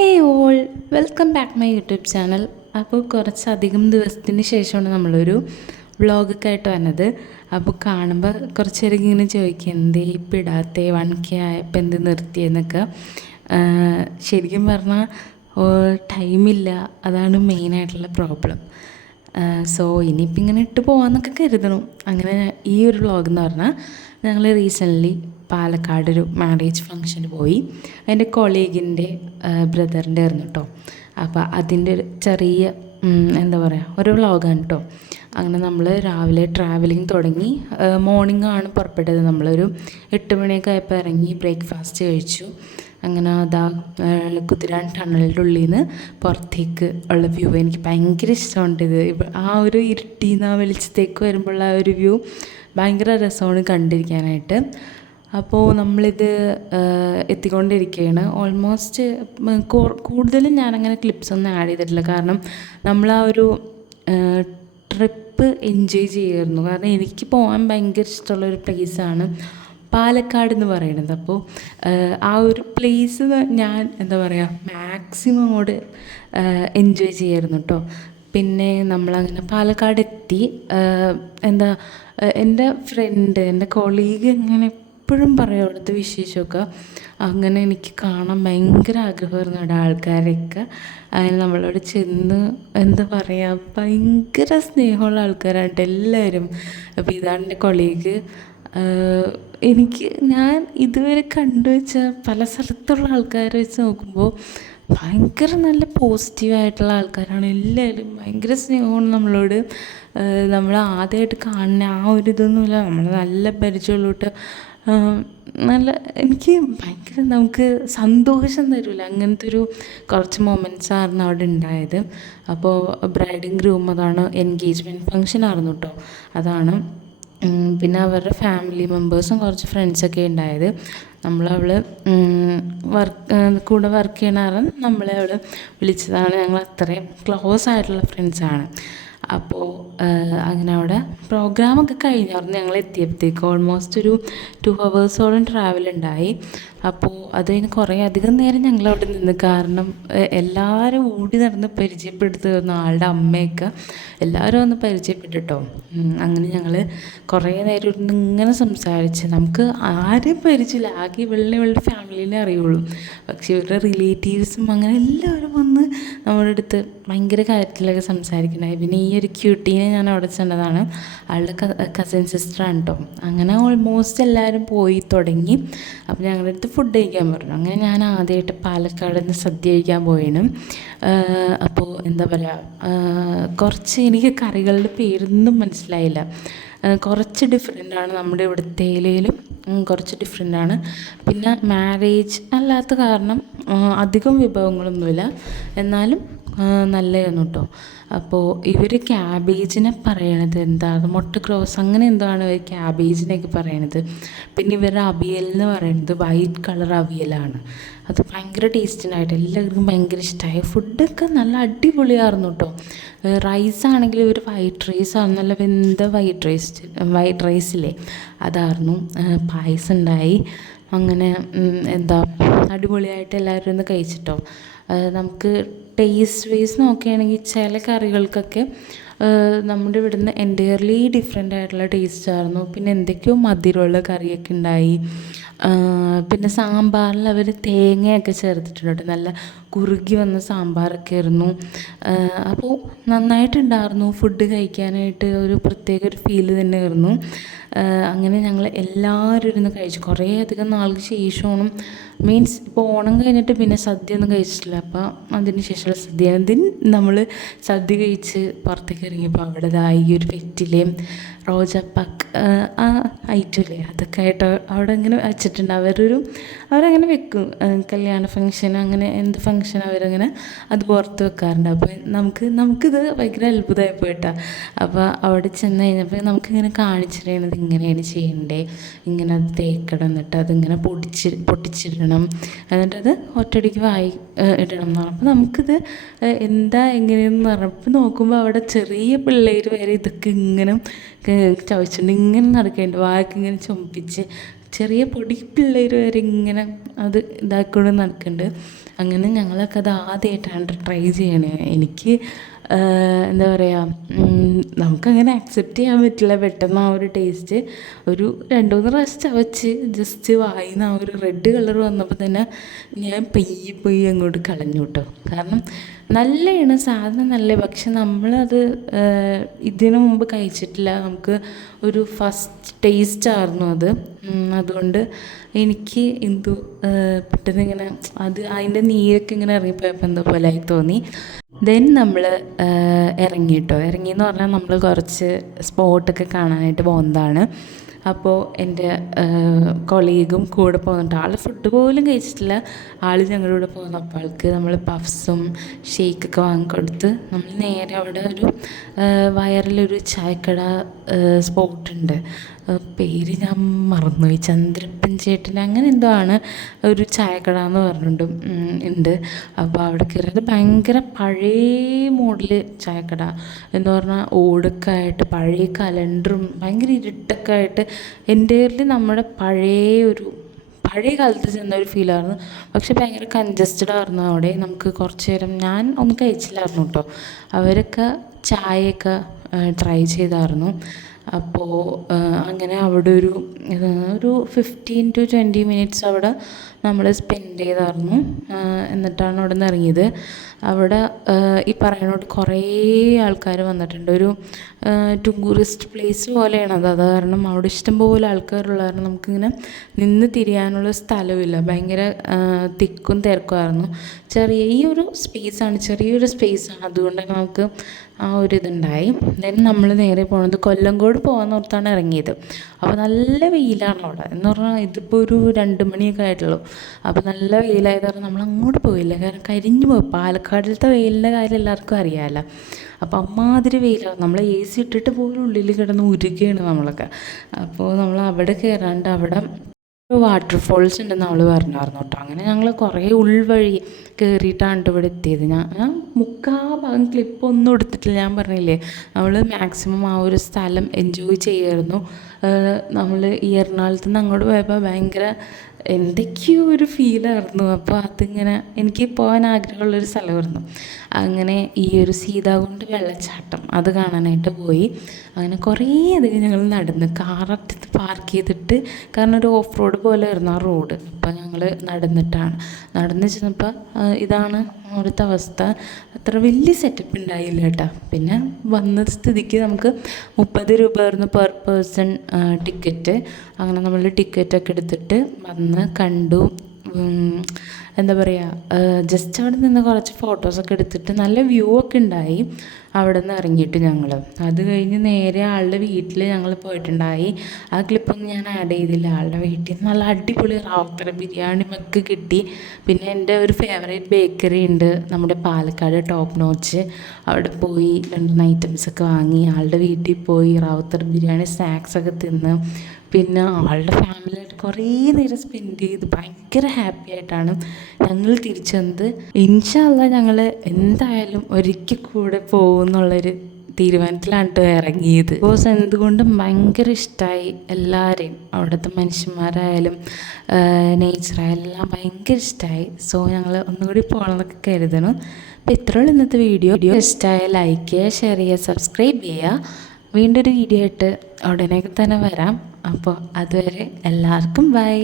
Hey all, welcome back my YouTube channel. അപ്പോൾ കുറച്ചധികം ദിവസത്തിന് ശേഷമാണ് നമ്മളൊരു വ്ളോഗൊക്കെ ആയിട്ട് വന്നത്. അപ്പോൾ കാണുമ്പോൾ കുറച്ച് നേരം ഇങ്ങനെ ചോദിക്കുക, എന്തേ ഇപ്പം ഇടാത്തേ, 1K ആയപ്പോൾ എന്ത് നിർത്തിയെന്നൊക്കെ. ശരിക്കും പറഞ്ഞാൽ ടൈമില്ല, അതാണ് മെയിനായിട്ടുള്ള പ്രോബ്ലം. സോ ഇനിയിപ്പോൾ ഇങ്ങനെ ഇട്ട് പോകാമെന്നൊക്കെ കരുതണം. അങ്ങനെ ഈ ഒരു വ്ളോഗ് എന്ന് പറഞ്ഞാൽ ഞങ്ങൾ റീസെൻ്റ്ലി പാലക്കാടൊരു മാരേജ് ഫങ്ഷന് പോയി. എൻ്റെ കൊളീഗിൻ്റെ ബ്രദറിൻ്റെ ആയിരുന്നു കേട്ടോ. അപ്പോൾ അതിൻ്റെ ഒരു ചെറിയ എന്താ പറയുക ഒരു വ്ളോഗാണ് കേട്ടോ. അങ്ങനെ നമ്മൾ രാവിലെ ട്രാവലിംഗ് തുടങ്ങി. മോർണിംഗ് ആണ് പുറപ്പെട്ടത്. നമ്മളൊരു 8 മണിയൊക്കെ ആയപ്പോൾ ഇറങ്ങി ബ്രേക്ക്ഫാസ്റ്റ് കഴിച്ചു. അങ്ങനെ അതാ കുതിരാൻ ടണലിൻ്റെ ഉള്ളിൽ നിന്ന് പുറത്തേക്ക് ഉള്ള വ്യൂ എനിക്ക് ഭയങ്കര ഇഷ്ടമുണ്ട്. ആ ഒരു ഇരുട്ടിന്ന് ആ വെളിച്ചത്തേക്ക് വരുമ്പോഴുള്ള ആ ഒരു വ്യൂ ഭയങ്കര രസമാണ് കണ്ടിരിക്കാനായിട്ട്. അപ്പോൾ നമ്മളിത് എത്തിക്കൊണ്ടിരിക്കുകയാണ്. ഓൾമോസ്റ്റ് കൂടുതലും ഞാനങ്ങനെ ക്ലിപ്സൊന്നും ആഡ് ചെയ്തിട്ടില്ല, കാരണം നമ്മൾ ആ ഒരു ട്രിപ്പ് എൻജോയ് ചെയ്യുമായിരുന്നു. കാരണം എനിക്ക് പോകാൻ ഭയങ്കര ഇഷ്ടമുള്ളൊരു പ്ലേസാണ് പാലക്കാട് എന്ന് പറയുന്നത്. അപ്പോൾ ആ ഒരു പ്ലേസ് ഞാൻ എന്താ പറയുക മാക്സിമം അങ്ങോട്ട് എൻജോയ് ചെയ്യായിരുന്നു കേട്ടോ. പിന്നെ നമ്മളങ്ങനെ പാലക്കാട് എത്തി. എൻ്റെ ഫ്രണ്ട്, എൻ്റെ കൊളീഗ് ഇങ്ങനെ എപ്പോഴും പറയും അവിടുത്തെ വിശേഷമൊക്കെ. അങ്ങനെ എനിക്ക് കാണാൻ ഭയങ്കര ആഗ്രഹമായിരുന്നു അവിടെ ആൾക്കാരെയൊക്കെ. അങ്ങനെ നമ്മളവിടെ ചെന്ന് എന്താ പറയുക ഭയങ്കര സ്നേഹമുള്ള ആൾക്കാരാണ് എല്ലാവരും. അപ്പോൾ ഇതാണ് എൻ്റെ കൊളീഗ്. ഞാൻ ഇതുവരെ കണ്ടുവച്ച പല സ്ഥലത്തുള്ള ആൾക്കാരെ വെച്ച് നോക്കുമ്പോൾ ഭയങ്കര നല്ല പോസിറ്റീവായിട്ടുള്ള ആൾക്കാരാണ് എല്ലാവരും. ഭയങ്കര സ്നേഹമാണ് നമ്മളോട്. നമ്മൾ ആദ്യമായിട്ട് കാണുന്ന ആ ഒരു ഇതൊന്നുമില്ല, നമ്മൾ നല്ല പരിചയമുള്ളൂട്ട്. എനിക്ക് ഭയങ്കര നമുക്ക് സന്തോഷം തരില്ല, അങ്ങനത്തെ ഒരു കുറച്ച് മൊമെൻറ്റ്സ് ആയിരുന്നു അവിടെ ഉണ്ടായത്. അപ്പോൾ ബ്രൈഡും ഗ്രൂം അതാണ് എൻഗേജ്മെൻറ്റ് ഫങ്ഷൻ ആയിരുന്നു കേട്ടോ. അതാണ് പിന്നെ അവരുടെ ഫാമിലി മെമ്പേഴ്സും കുറച്ച് ഫ്രണ്ട്സൊക്കെ ഉണ്ടായത്. നമ്മളവൾ കൂടെ വർക്ക് ചെയ്യണ കാരണം നമ്മളെ അവൾ വിളിച്ചതാണ്. ഞങ്ങൾ അത്രയും ക്ലോസ് ആയിട്ടുള്ള ഫ്രണ്ട്സാണ്. അപ്പോൾ അങ്ങനെ അവിടെ പ്രോഗ്രാമൊക്കെ കഴിഞ്ഞായിരുന്നു ഞങ്ങൾ എത്തിയപ്പോഴത്തേക്ക്. ഓൾമോസ്റ്റ് ഒരു 2 ഹവേഴ്സോളം ട്രാവൽ ഉണ്ടായി. അപ്പോൾ അത് കഴിഞ്ഞ് കുറേ അധികം നേരം ഞങ്ങളവിടെ നിന്ന്, കാരണം എല്ലാവരും ഓടി നടന്ന് പരിചയപ്പെടുത്തു തന്നു. ആളുടെ അമ്മയൊക്കെ എല്ലാവരും ഒന്ന് പരിചയപ്പെട്ടിട്ടോ. അങ്ങനെ ഞങ്ങൾ കുറേ നേരം ഇരുന്ന് ഇങ്ങനെ സംസാരിച്ച്. നമുക്ക് ആരെയും പരിചയമില്ല, ആകെ ഇവളുടെ ഫാമിലീനെ അറിയുള്ളൂ. പക്ഷേ ഇവരുടെ റിലേറ്റീവ്സും അങ്ങനെ എല്ലാവരും വന്ന് നമ്മുടെ അടുത്ത് ഭയങ്കര കാര്യത്തിലൊക്കെ സംസാരിക്കണേ. പിന്നെ ഈ ഒരു ക്യൂട്ടീനെ ഞാൻ അവിടെ ചെന്നതാണ്, ആളുടെ കസിൻ സിസ്റ്ററാണ് കേട്ടോ. അങ്ങനെ ഓൾമോസ്റ്റ് എല്ലാവരും പോയി തുടങ്ങി. അപ്പോൾ ഞങ്ങളുടെ അടുത്ത് ഫുഡ് കഴിക്കാൻ പറഞ്ഞു. അങ്ങനെ ഞാൻ ആദ്യമായിട്ട് പാലക്കാട് നിന്ന് സദ്യ കഴിക്കാൻ പോയിന്. അപ്പോൾ എന്താ പറയുക കുറച്ച് എനിക്ക് കറികളുടെ പേരൊന്നും മനസ്സിലായില്ല. കുറച്ച് ഡിഫറെൻ്റാണ് നമ്മുടെ ഇവിടുത്തേലും കുറച്ച് ഡിഫറെൻ്റാണ്. പിന്നെ മാരേജ് അല്ലാത്ത കാരണം അധികം വിഭവങ്ങളൊന്നുമില്ല, എന്നാലും നല്ലതായിരുന്നു കേട്ടോ. അപ്പോൾ ഇവർ ക്യാബേജിനെ പറയണത് എന്താണ് മുട്ടക്രോസ് അങ്ങനെ എന്താണ് ക്യാബേജിനെയൊക്കെ പറയണത്. പിന്നെ ഇവരുടെ അവിയൽ എന്ന് പറയുന്നത് വൈറ്റ് കളർ അവിയലാണ്. അത് ഭയങ്കര ടേസ്റ്റിനായിട്ട് എല്ലാവർക്കും ഭയങ്കര ഇഷ്ടമായി. ഫുഡൊക്കെ നല്ല അടിപൊളിയായിരുന്നു കേട്ടോ. റൈസാണെങ്കിൽ ഒരു വൈറ്റ് റൈസാണ്, നല്ല വെന്ത വൈറ്റ് റൈസില്ലേ അതായിരുന്നു. പായസം ഉണ്ടായി. അങ്ങനെ അടിപൊളിയായിട്ട് എല്ലാവരും ഒന്ന് കഴിച്ചിട്ടോ. നമുക്ക് ടേസ്റ്റ് വൈസ് നോക്കുകയാണെങ്കിൽ ചില കറികൾക്കൊക്കെ നമ്മുടെ ഇവിടുന്ന് എൻറ്റയർലി ഡിഫറെൻ്റ് ആയിട്ടുള്ള ടേസ്റ്റായിരുന്നു. പിന്നെ എന്തൊക്കെയോ മധുരമുള്ള കറിയൊക്കെ ഉണ്ടായി. പിന്നെ സാമ്പാറിൽ അവർ തേങ്ങയൊക്കെ ചേർത്തിട്ടുണ്ട്, നല്ല കുറുകി വന്ന സാമ്പാറൊക്കെ ആയിരുന്നു. അപ്പോൾ നന്നായിട്ടുണ്ടായിരുന്നു. ഫുഡ് കഴിക്കാനായിട്ട് ഒരു പ്രത്യേക ഒരു ഫീല് തന്നെയായിരുന്നു. അങ്ങനെ ഞങ്ങൾ എല്ലാവരും ഇരുന്ന് കഴിച്ചു. കുറേ അധികം നാൾക്ക് ശേഷമാണ്, മീൻസ് ഇപ്പോൾ ഓണം കഴിഞ്ഞിട്ട് പിന്നെ സദ്യ ഒന്നും കഴിച്ചിട്ടില്ല. അപ്പോൾ അതിന് ശേഷമുള്ള സദ്യ നമ്മൾ സദ്യ കഴിച്ച് പുറത്തേക്ക് ഇറങ്ങിയപ്പോൾ അവിടെ ഈ ഒരു വെറ്റിലയും റോജാപ്പാക്ക് ആ ഐറ്റമില്ലേ അതൊക്കെ ആയിട്ട് അവിടെ ഇങ്ങനെ വെച്ചിട്ടുണ്ട്. അവരങ്ങനെ വെക്കും കല്യാണ ഫങ്ഷൻ അങ്ങനെ എന്ത് ഫങ്ഷൻ അവരങ്ങനെ അത് പുറത്ത് വെക്കാറുണ്ട്. അപ്പോൾ നമുക്കിത് ഭയങ്കര അത്ഭുതമായി പോയിട്ടാ. അപ്പോൾ അവിടെ ചെന്ന് കഴിഞ്ഞപ്പോൾ നമുക്കിങ്ങനെ കാണിച്ചു തരുന്നത് ഇങ്ങനെയാണ് ചെയ്യണ്ടേ, ഇങ്ങനെ അത് തേക്കണം, എന്നിട്ട് അതിങ്ങനെ പൊട്ടിച്ചിടണം, എന്നിട്ടത് ഒറ്റയടിക്ക് ഇടണം എന്ന് പറഞ്ഞപ്പോൾ നമുക്കിത് എങ്ങനെയെന്ന് പറഞ്ഞപ്പോൾ നോക്കുമ്പോൾ അവിടെ ചെറിയ പിള്ളേർ വരെ ഇതൊക്കെ ഇങ്ങനെ ചവച്ചുകൊണ്ട് ഇങ്ങനെ നടക്കുന്നുണ്ട്. വായൊക്കെ ഇങ്ങനെ ചുമപ്പിച്ച് ചെറിയ പൊടി പിള്ളേർ വരെ ഇങ്ങനെ അത് ഇതാക്കൊണ്ട് നടക്കുന്നുണ്ട്. അങ്ങനെ ഞങ്ങളൊക്കെ അത് ആദ്യമായിട്ടാണ് ട്രൈ ചെയ്യണേ. എനിക്ക് എന്താ പറയുക, നമുക്കങ്ങനെ അക്സെപ്റ്റ് ചെയ്യാൻ പറ്റില്ല പെട്ടെന്ന് ആ ഒരു ടേസ്റ്റ്. ഒരു 2-3 പ്രാവശ്യം ചവച്ച് ജസ്റ്റ് വായിന്ന് ആ ഒരു റെഡ് കളർ വന്നപ്പോൾ തന്നെ ഞാൻ പെയ്യെ അങ്ങോട്ട് കളഞ്ഞു കേട്ടോ. കാരണം നല്ലതാണ് സാധനം, നല്ല, പക്ഷെ നമ്മളത് ഇതിനു മുമ്പ് കഴിച്ചിട്ടില്ല. നമുക്ക് ഒരു ഫസ്റ്റ് ടേസ്റ്റ് ആയിരുന്നു അത്. അതുകൊണ്ട് എനിക്ക് എന്തോ പെട്ടെന്ന് ഇങ്ങനെ അതിൻ്റെ നീരൊക്കെ ഇങ്ങനെ ഇറങ്ങിപ്പോയപ്പോൾ എന്തോ പോലെ ആയി തോന്നി. ദെൻ നമ്മൾ ഇറങ്ങിയെന്ന് പറഞ്ഞാൽ നമ്മൾ കുറച്ച് സ്പോട്ടൊക്കെ കാണാനായിട്ട് പോകുന്നതാണ്. അപ്പോൾ എൻ്റെ കൊളീഗും കൂടെ പോകുന്നുണ്ട്. ആൾ ഫുഡ് പോലും കഴിച്ചിട്ടില്ല. ആൾ ഞങ്ങളുടെ കൂടെ പോകുന്നപ്പോൾ ആൾക്ക് നമ്മൾ പഫ്സും ഷേക്കൊക്കെ വാങ്ങിക്കൊടുത്ത് നമ്മൾ നേരെ അവിടെ ഒരു വയറിലൊരു ചായക്കട സ്പോട്ടുണ്ട്. പേര് ഞാൻ മറന്നുപോയി, ചന്ദ്രപ്പൻ ചേട്ടൻ അങ്ങനെ എന്തോ ആണ് ഒരു ചായക്കട എന്ന് പറഞ്ഞിട്ടുണ്ട് ഉണ്ട്. അപ്പോൾ അവിടെ കയറിയത് ഭയങ്കര പഴയ മോഡൽ ചായക്കട എന്ന് പറഞ്ഞാൽ ഓടൊക്കെ ആയിട്ട് പഴയ കലണ്ടറും ഭയങ്കര ഇരുട്ടൊക്കെ ആയിട്ട് എൻ്റെയർലി നമ്മുടെ പഴയ കാലത്ത് ചെന്നൊരു ഫീലായിരുന്നു. പക്ഷെ ഭയങ്കര കൺജസ്റ്റഡ് ആയിരുന്നു അവിടെ. നമുക്ക് കുറച്ച് നേരം, ഞാൻ ഒന്നും കഴിച്ചില്ലായിരുന്നു കേട്ടോ. അവരൊക്കെ ചായയൊക്കെ ട്രൈ ചെയ്തായിരുന്നു. അപ്പോൾ അങ്ങനെ അവിടെ ഒരു 15 to 20 മിനിറ്റ്സ് അവിടെ നമ്മൾ സ്പെൻഡ് ചെയ്തായിരുന്നു. എന്നിട്ടാണ് അവിടെ നിന്ന് ഇറങ്ങിയത്. അവിടെ ഈ പറയുന്നോട് കുറേ ആൾക്കാർ വന്നിട്ടുണ്ട്. ഒരു ടൂറിസ്റ്റ് പ്ലേസ് പോലെയാണ് അത്. കാരണം അവിടെ ഇഷ്ടംപോലെ ആൾക്കാരുള്ള കാരണം നമുക്കിങ്ങനെ നിന്ന് തിരിയാനുള്ള സ്ഥലമില്ല. ഭയങ്കര തിക്കും തിരക്കുമായിരുന്നു. ചെറിയൊരു സ്പേസാണ്. അതുകൊണ്ട് നമുക്ക് ആ ഒരു ഇതുണ്ടായി. ദെൻ നമ്മൾ നേരെ പോകുന്നത് കൊല്ലങ്കോട് പോകാൻ ഓർത്താണ് ഇറങ്ങിയത്. അപ്പോൾ നല്ല വെയിലാണ് അവിടെ എന്ന് പറഞ്ഞാൽ ഇതിപ്പോൾ ഒരു 2 മണിയൊക്കെ ആയിട്ടുള്ളൂ. അപ്പോൾ നല്ല വെയിലായത് കാരണം നമ്മൾ അങ്ങോട്ട് പോയില്ല. കാരണം കരിഞ്ഞു പോയി. പാലക്കാടിലത്തെ വെയിലിൻ്റെ കാര്യം എല്ലാവർക്കും അറിയാമല്ലോ. അപ്പോൾ അമ്മാതിരി വെയിലാണ്. നമ്മൾ AC ഇട്ടിട്ട് പോലും ഉള്ളിൽ കിടന്ന് ഉരുകയാണ് നമ്മളൊക്കെ. അപ്പോൾ നമ്മൾ അവിടെ കയറാണ്ട് അവിടെ വാട്ടർഫോൾസ് ഉണ്ടെന്ന് അവൾ പറഞ്ഞായിരുന്നു കേട്ടോ. അങ്ങനെ ഞങ്ങൾ കുറേ ഉൾവഴി കയറിയിട്ടാണ് ഇവിടെ എത്തിയത്. ഞാൻ ഭാഗം ക്ലിപ്പൊന്നും എടുത്തിട്ടില്ല. ഞാൻ പറഞ്ഞില്ലേ, നമ്മൾ മാക്സിമം ആ ഒരു സ്ഥലം എൻജോയ് ചെയ്യായിരുന്നു. നമ്മൾ ഈ എറണാകുളത്ത് നിന്ന് അങ്ങോട്ട് പോയപ്പോൾ ഭയങ്കര എന്തൊക്കെയോ ഒരു ഫീലായിരുന്നു. അപ്പോൾ അതിങ്ങനെ എനിക്ക് പോകാൻ ആഗ്രഹമുള്ളൊരു സ്ഥലമായിരുന്നു. അങ്ങനെ ഈ ഒരു സീതാകുണ്ട് വെള്ളച്ചാട്ടം അത് കാണാനായിട്ട് പോയി. അങ്ങനെ കുറേ അധികം ഞങ്ങൾ നടന്ന് കാററ്റത്ത് പാർക്ക് ചെയ്തിട്ട്, കാരണം ഒരു ഓഫ് റോഡ് പോലെ ആയിരുന്നു ആ റോഡ്. അപ്പോൾ ഞങ്ങൾ നടന്ന് ചെന്നപ്പോൾ ഇതാണ് അവിടുത്തെ അവസ്ഥ. അത്ര വലിയ സെറ്റപ്പ് ഉണ്ടായില്ല കേട്ടോ. പിന്നെ വന്ന സ്ഥിതിക്ക് നമുക്ക് 30 രൂപ ആയിരുന്നു പെർ പേഴ്സൺ ടിക്കറ്റ്. അങ്ങനെ നമ്മൾ ടിക്കറ്റൊക്കെ എടുത്തിട്ട് വന്ന് കണ്ടു. എന്താ പറയുക, ജസ്റ്റ് അവിടെ നിന്ന് കുറച്ച് ഫോട്ടോസൊക്കെ എടുത്തിട്ട് നല്ല വ്യൂ ഒക്കെ ഉണ്ടായി അവിടെ നിന്ന് ഇറങ്ങിയിട്ട് ഞങ്ങൾ. അത് കഴിഞ്ഞ് നേരെ ആളുടെ വീട്ടിൽ ഞങ്ങൾ പോയിട്ടുണ്ടായി. ആ ക്ലിപ്പൊന്നും ഞാൻ ആഡ് ചെയ്തില്ല. ആളുടെ വീട്ടിൽ നല്ല അടിപൊളി റാവുത്തർ ബിരിയാണി ഒക്കെ കിട്ടി. പിന്നെ എൻ്റെ ഒരു ഫേവറേറ്റ് ബേക്കറി ഉണ്ട് നമ്മുടെ പാലക്കാട്, ടോപ്പ് നോച്ച്. അവിടെ പോയി 2 ഐറ്റംസൊക്കെ വാങ്ങി ആളുടെ വീട്ടിൽ പോയി റാവുത്തർ ബിരിയാണി സ്നാക്സൊക്കെ തിന്ന് പിന്നെ ആളുടെ ഫാമിലിയായിട്ട് കുറേ നേരം സ്പെൻഡ് ചെയ്ത് ഭയങ്കര ഹാപ്പി ആയിട്ടാണ് ഞങ്ങൾ തിരിച്ചു വന്നത്. ഇൻഷാ അല്ലാഹ് ഞങ്ങൾ എന്തായാലും ഒരിക്കൽ കൂടെ പോകുമെന്നുള്ളൊരു തീരുമാനത്തിലാണ് ഇറങ്ങിയത്. ബിക്കോസ് എന്തുകൊണ്ടും ഭയങ്കര ഇഷ്ടമായി എല്ലാവരെയും, അവിടുത്തെ മനുഷ്യന്മാരായാലും നേച്ചറായാലും എല്ലാം ഭയങ്കര ഇഷ്ടമായി. സോ ഞങ്ങൾ ഒന്നുകൂടി പോകണമെന്നൊക്കെ കരുതണം. അപ്പോൾ ഇത്രയുള്ള ഇന്നത്തെ വീഡിയോ ഇഷ്ടമായ ലൈക്ക് ചെയ്യുക, ഷെയർ ചെയ്യുക, സബ്സ്ക്രൈബ് ചെയ്യുക. വീണ്ടും ഒരു വീഡിയോ ആയിട്ട് ഉടനെ തന്നെ വരാം. അപ്പോൾ അതുവരെ എല്ലാവർക്കും ബൈ.